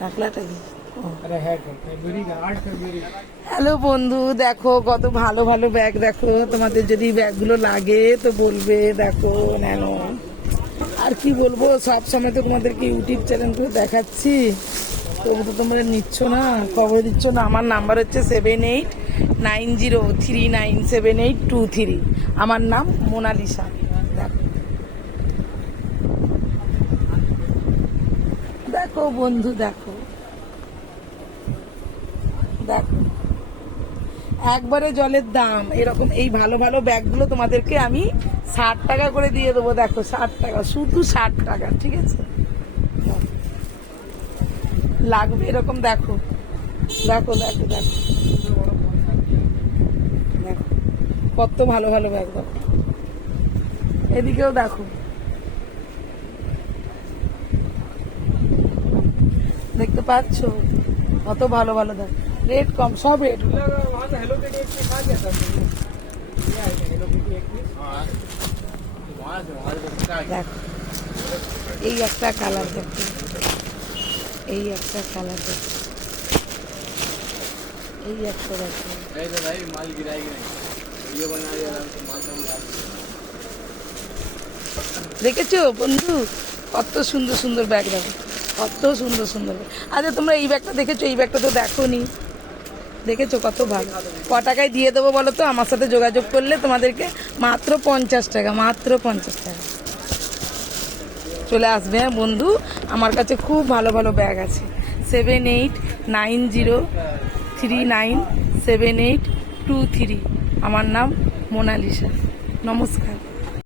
টাকলাটা কি? হ্যালো বন্ধু, দেখো কত ভালো ভালো ব্যাগ। দেখো তোমাদের যদি ব্যাগগুলো লাগে তো বলবে। দেখো নেনো। আর কি বলবো, সব সময় তো তোমাদেরকে ইউটিউব চ্যানেল করে দেখাচ্ছি, তবু তো তোমরা নিচ্ছ না, খবর দিচ্ছ না। আমার নাম্বার হচ্ছে 7890397823। আমার নাম মোনালিসা। দেখো দেখো বন্ধু, দেখো দেখো একবারে জলের দাম। এরকম এই ভালো ভালো ব্যাগগুলো তোমাদেরকে আমি 60 টাকা করে দিয়ে দেবো। দেখো 60 টাকা, শুধু 60 টাকা, ঠিক আছে? লাগবে এরকম। দেখো দেখো দেখো দেখো দেখো কত ভালো ভালো ব্যাগ। দেখো এদিকেও দেখো, দেখতে পাচ্ছ কত ভালো ভালো। দেখো রেট কম, সব রেট। দেখো এই একটা কালার, দেখো এই একটা কালার, দেখো এই একটা, দেখো দেখেছো বন্ধু কত সুন্দর সুন্দর ব্যাগ। দেখো কত সুন্দর সুন্দর ব্যাগ। আচ্ছা তোমরা এই ব্যাগটা দেখেছো? এই ব্যাগটা তো দেখোনি, দেখেছো কত ভালো। ক টাকায় দিয়ে দেবো বলো তো? আমার সাথে যোগাযোগ করলে তোমাদেরকে মাত্র 50 টাকা, মাত্র 50 টাকা চলে আসবে। হ্যাঁ বন্ধু, আমার কাছে খুব ভালো ভালো ব্যাগ আছে। 7890397823। আমার নাম মোনালিসা। নমস্কার।